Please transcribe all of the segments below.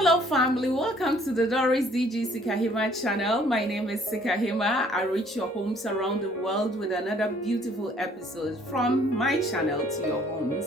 Hello family, welcome to the Doris-DG-Sikahemaa channel. My name is Sikahemaa. I reach your homes around the world with another beautiful episode from my channel to your homes.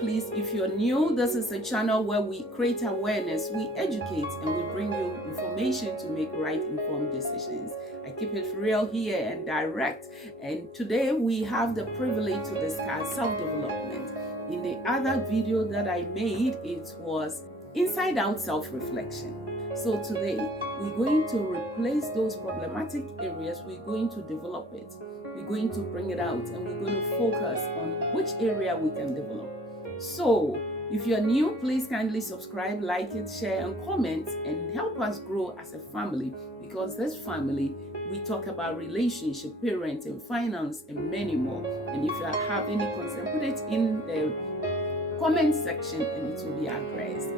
Please, if you're new, this is a channel where we create awareness, we educate, and we bring you information to make right informed decisions. I keep it real here and direct. And today we have the privilege to discuss self-development. In the other video that I made, it was inside out self-reflection. So today we're going to replace those problematic areas. We're going to develop it. We're going to bring it out, and we're going to focus on which area we can develop. So if you're new, please kindly subscribe, like it, share, and comment, and help us grow as a family, because this family, we talk about relationship, parenting, finance, and many more. And if you have any concern, put it in the comment section and it will be addressed.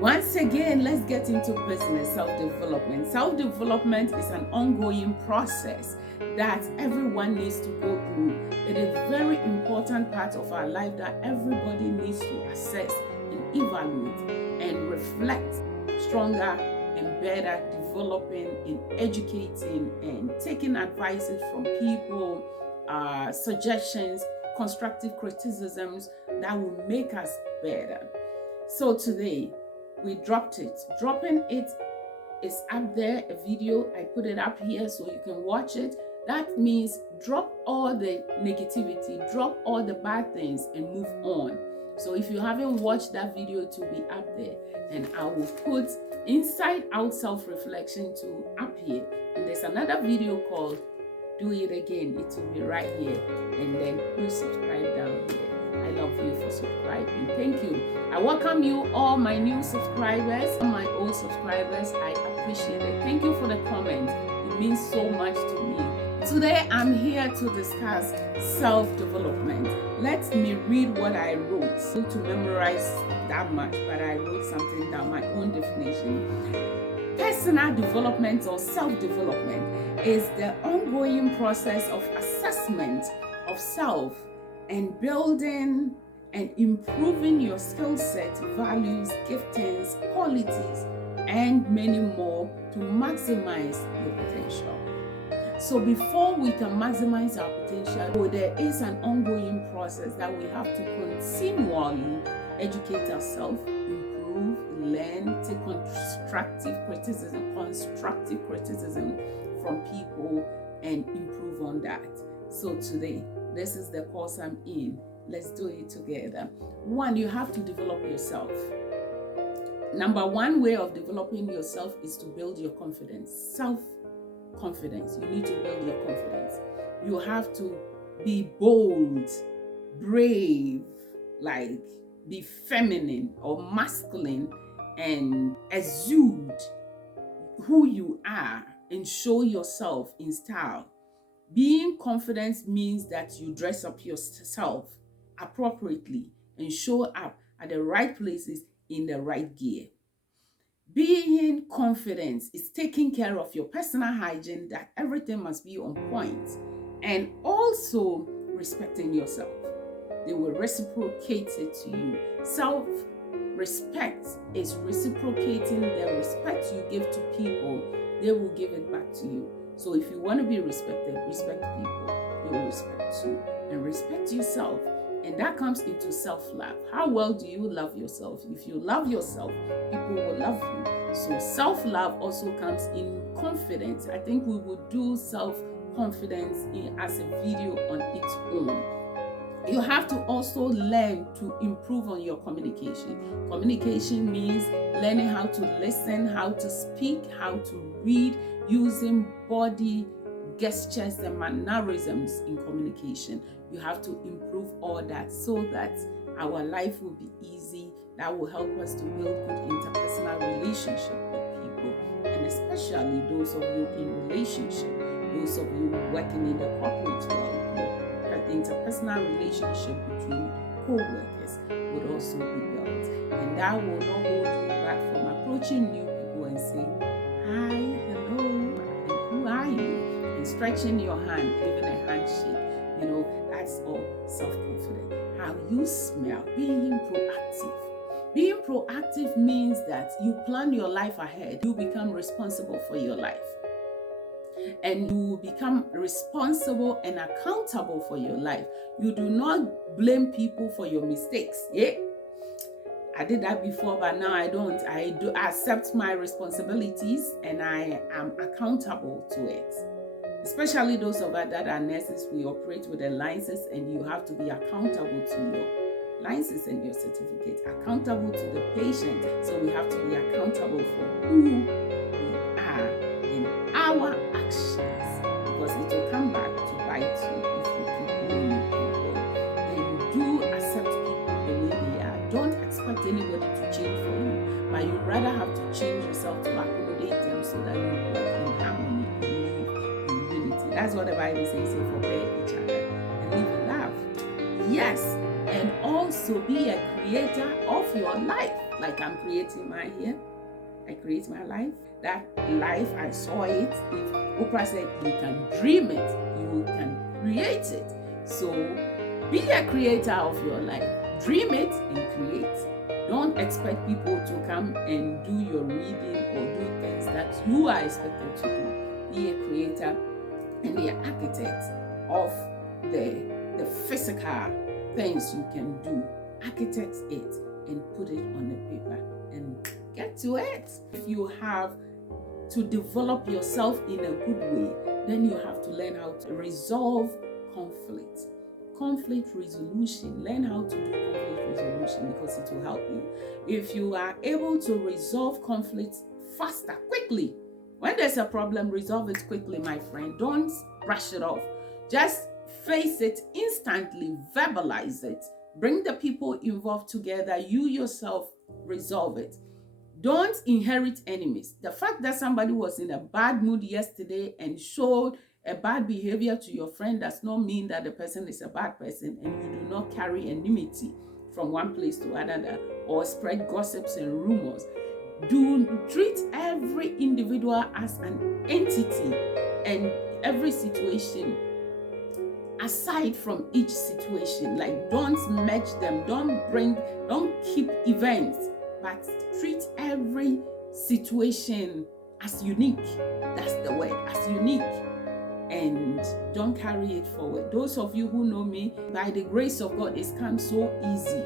Once again, let's get into business. Self-development. Self-development is an ongoing process that everyone needs to go through. It is a very important part of our life that everybody needs to assess and evaluate and reflect stronger and better, developing and educating and taking advices from people, suggestions, constructive criticisms that will make us better. So today, we dropped it. Dropping it is up there, a video. I put it up here so you can watch it. That means drop all the negativity, drop all the bad things, and move on. So if you haven't watched that video, it will be up there. And I will put inside out self-reflection to up here. And there's another video called Do It Again. It will be right here. And then you subscribe down here. I love you for subscribing. Thank you. I welcome you, all my new subscribers, all my old subscribers. I appreciate it. Thank you for the comments. It means so much to me. Today, I'm here to discuss self-development. Let me read what I wrote. Not to memorize that much, but I wrote something down, my own definition. Personal development or self-development is the ongoing process of assessment of self and building and improving your skill set, values, giftings, qualities, and many more to maximize your potential. So before we can maximize our potential, there is an ongoing process that we have to continually educate ourselves, improve, learn, take constructive criticism from people, and improve on that. So today, this is the course I'm in. Let's do it together. One, you have to develop yourself. Number one way of developing yourself is to build your confidence. Self-confidence. You need to build your confidence. You have to be bold, brave, like be feminine or masculine, and exude who you are and show yourself in style. Being confident means that you dress up yourself appropriately and show up at the right places in the right gear. Being confident is taking care of your personal hygiene, that everything must be on point, and also respecting yourself. They will reciprocate it to you. Self-respect is reciprocating the respect you give to people. They will give it back to you. So if you want to be respected, respect people. They will respect you, and respect yourself. And that comes into self-love. How well do you love yourself? If you love yourself, people will love you. So self-love also comes in confidence. I think we will do self-confidence as a video on its own. You have to also learn to improve on your communication. Communication means learning how to listen, how to speak, how to read, using body gestures and mannerisms in communication. You have to improve all that so that our life will be easy. That will help us to build good interpersonal relationship with people, and especially those of you in relationship, those of you working in the corporate world. The interpersonal relationship between co-workers would also be built, and that will not hold you back from approaching new people and saying, hi, hello, and who are you? And stretching your hand, giving a handshake. You know, that's all self-confidence. How you smell, being proactive. Being proactive means that you plan your life ahead. You become responsible for your life. And you become responsible and accountable for your life. You do not blame people for your mistakes. Yeah, I did that before, but now I don't. I do accept my responsibilities and I am accountable to it. Especially those of us that are nurses, we operate with a license and you have to be accountable to your license and your certificate, accountable to the patient. So we have to be accountable for who we are in our actions, because it will come back to bite you if you keep blaming people. And do accept people the way they are. Don't expect anybody to change for you, but you rather have to change yourself to accommodate them so that you work in harmony and live in unity. That's what the Bible says, forbear each other and live in love. Yes, and also be a creator of your life. Like I'm creating mine here. I create my life. That life, I saw it. If Oprah said you can dream it, you can create it. So be a creator of your life. Dream it and create. Don't expect people to come and do your reading or do things that you are expected to do. Be a creator and be an architect of the physical things you can do. Architect it and put it on the paper and get to it. If you have to develop yourself in a good way, then you have to learn how to resolve conflict. Conflict resolution. Learn how to do conflict resolution because it will help you. If you are able to resolve conflict faster, quickly, when there's a problem, resolve it quickly, my friend. Don't brush it off. Just face it instantly, verbalize it. Bring the people involved together. You yourself resolve it. Don't inherit enemies. The fact that somebody was in a bad mood yesterday and showed a bad behavior to your friend does not mean that the person is a bad person, and you do not carry enmity from one place to another or spread gossips and rumors. Do treat every individual as an entity and every situation aside from each situation. Like, don't merge them, don't keep events, but treat every situation as unique. That's the word, as unique. And don't carry it forward. Those of you who know me, by the grace of God, it's come so easy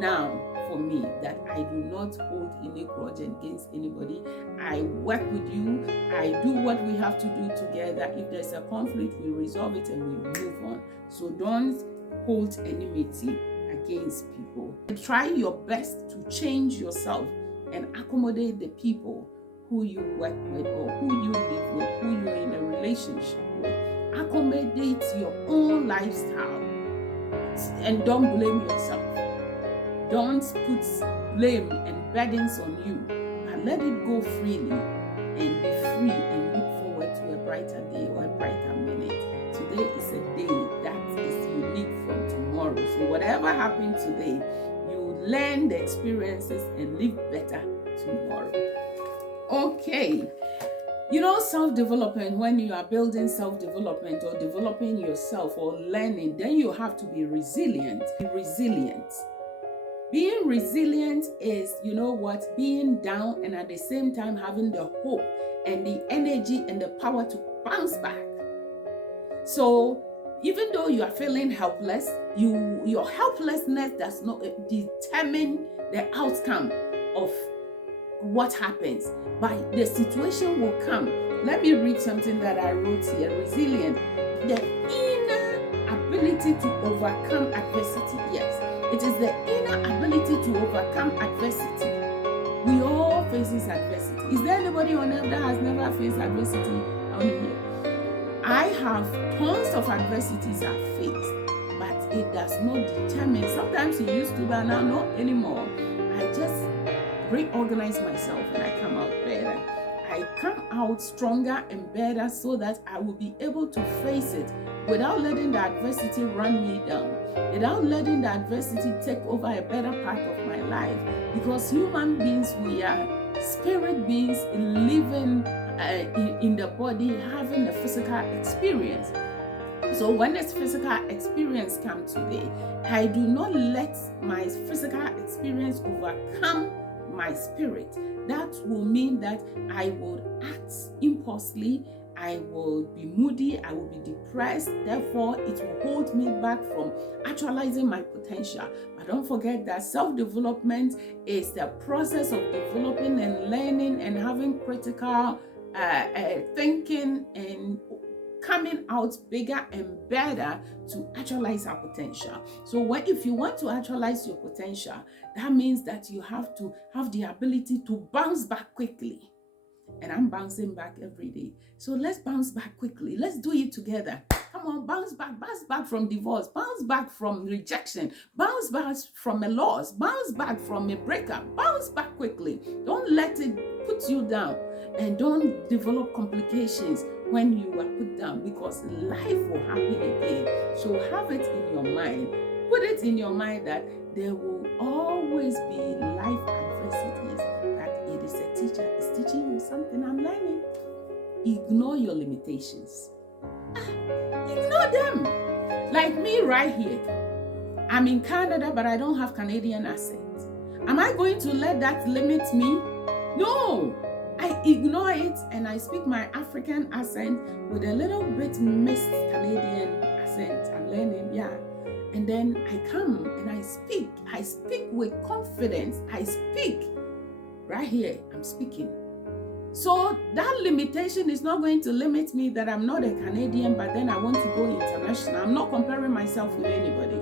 now for me that I do not hold any grudge against anybody. I work with you. I do what we have to do together. If there's a conflict, we resolve it and we move on. So don't hold enmity against people. Try your best to change yourself and accommodate the people who you work with or who you live with, who you're in a relationship with. Accommodate your own lifestyle and don't blame yourself. Don't put blame and burdens on you, but let it go freely and be free and look forward to a brighter day or a brighter minute. Today is a day that is unique from tomorrow. So whatever happened today, you learn the experiences and live better tomorrow. Okay. You know, self-development, when you are building self-development or developing yourself or learning, then you have to be resilient. Be resilient. Being resilient is, you know what, being down and at the same time having the hope and the energy and the power to bounce back. So even though you are feeling helpless, your helplessness does not determine the outcome of what happens, but the situation will come. Let me read something that I wrote here. Resilient, the inner ability to overcome adversity. Yes, it is the inner ability to overcome adversity. We all faces adversity. Is there anybody on earth that has never faced adversity on here? I have tons of adversities I've faced, but it does not determine. Sometimes it used to, but now not anymore. I just reorganize myself and I come out better. I come out stronger and better so that I will be able to face it without letting the adversity run me down, without letting the adversity take over a better part of my life. Because human beings, we are spirit beings living in the body, having a physical experience. So when this physical experience comes today, I do not let my physical experience overcome my spirit. That will mean that I will act impulsively, I will be moody, I will be depressed. Therefore, it will hold me back from actualizing my potential. But don't forget that self-development is the process of developing and learning and having critical thinking and coming out bigger and better to actualize our potential. So if you want to actualize your potential, that means that you have to have the ability to bounce back quickly. And I'm bouncing back every day. So let's bounce back quickly. Let's do it together. Come on, bounce back from divorce, bounce back from rejection, bounce back from a loss, bounce back from a breakup, bounce back quickly. Don't let it put you down, and don't develop complications when you are put down, because life will happen again. So have it in your mind. Put it in your mind that there will always be life adversities, that it is a teacher. It's teaching you something. I'm learning. Ignore your limitations. Ignore them. Like me right here. I'm in Canada, but I don't have Canadian accent. Am I going to let that limit me? No. I ignore it and I speak my African accent with a little bit mixed Canadian accent. I'm learning, yeah. And then I come and I speak. I speak with confidence. I speak. Right here, I'm speaking. So that limitation is not going to limit me that I'm not a Canadian, but then I want to go international. I'm not comparing myself with anybody.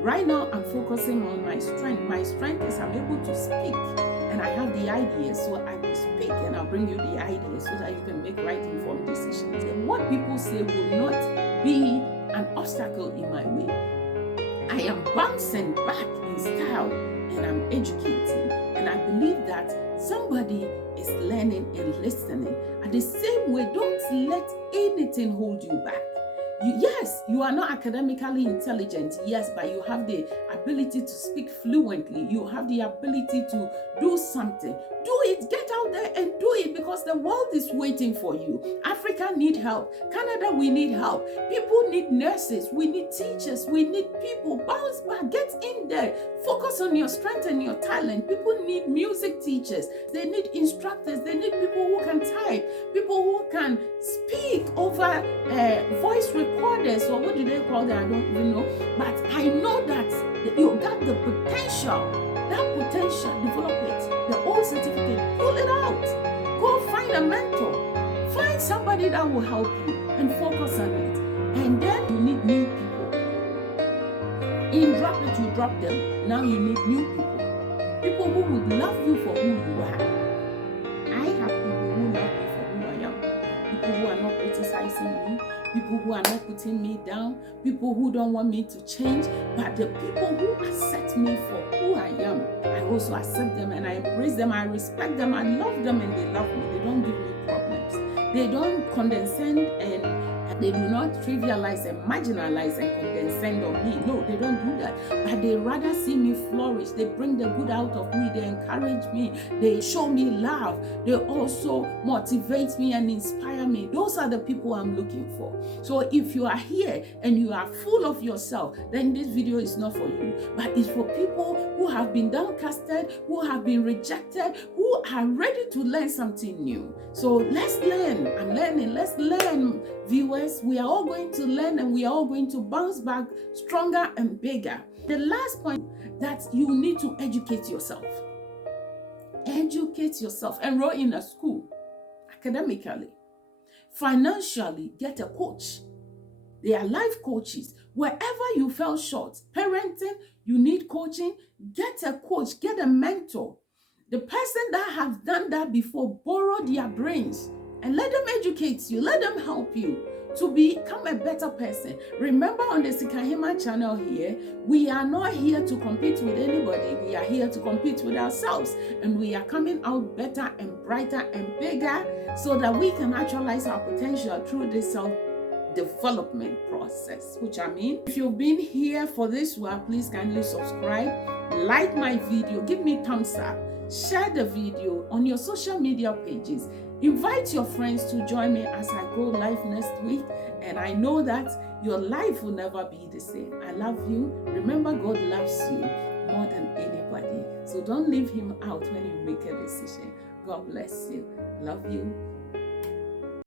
Right now, I'm focusing on my strength. My strength is I'm able to speak and I have the ideas. So I will speak and I'll bring you the ideas so that you can make right informed decisions. And what people say will not be an obstacle in my way. I am bouncing back in style and I'm educating. And I believe that somebody is learning and listening. At the same way, don't let anything hold you back. Yes, you are not academically intelligent, yes, but you have the ability to speak fluently. You have the ability to do something. Do it, get out there and do it, because the world is waiting for you. Africa need help. Canada, we need help. People need nurses. We need teachers. We need people. Bounce back, get in there. Focus on your strength and your talent. People need music teachers. They need instructors. They need people who can type, people who can speak over voice recorders, or what do they call that? I don't even know. But I know that you got the potential. That potential, develop it. The old certificate, pull it out. Go find a mentor. Find somebody that will help you and focus on it. And then you need new people. In drop it, you drop them. Now you need new people. People who would love you for who you are. I have people who love me for who I am. People who are not criticizing me. People who are not putting me down, people who don't want me to change, but the people who accept me for who I am, I also accept them and I embrace them, I respect them, I love them, and they love me. They don't give me problems. They don't condescend and they do not trivialize and marginalize and condescend on me. No, they don't do that. But they rather see me flourish. They bring the good out of me. They encourage me. They show me love. They also motivate me and inspire me. Those are the people I'm looking for. So if you are here and you are full of yourself, then this video is not for you. But it's for people who have been downcasted, who have been rejected, who are ready to learn something new. So let's learn. I'm learning. Let's learn, viewers. We are all going to learn and we are all going to bounce back stronger and bigger. The last point, that you need to educate yourself. Educate yourself. Enroll in a school. Academically. Financially, get a coach. They are life coaches. Wherever you fell short, parenting, you need coaching, get a coach, get a mentor. The person that has done that before, borrow their brains and let them educate you, let them help you to become a better person. Remember, on the Sikahema channel here, we are not here to compete with anybody. We are here to compete with ourselves. And we are coming out better and brighter and bigger so that we can actualize our potential through this self-development process. Which I mean, if you've been here for this while, please kindly subscribe, like my video, give me thumbs up, share the video on your social media pages, Invite your friends to join me as I go live next week, and I know that your life will never be the same. I love you. Remember, God loves you more than anybody. So don't leave him out when you make a decision. God bless you. Love you.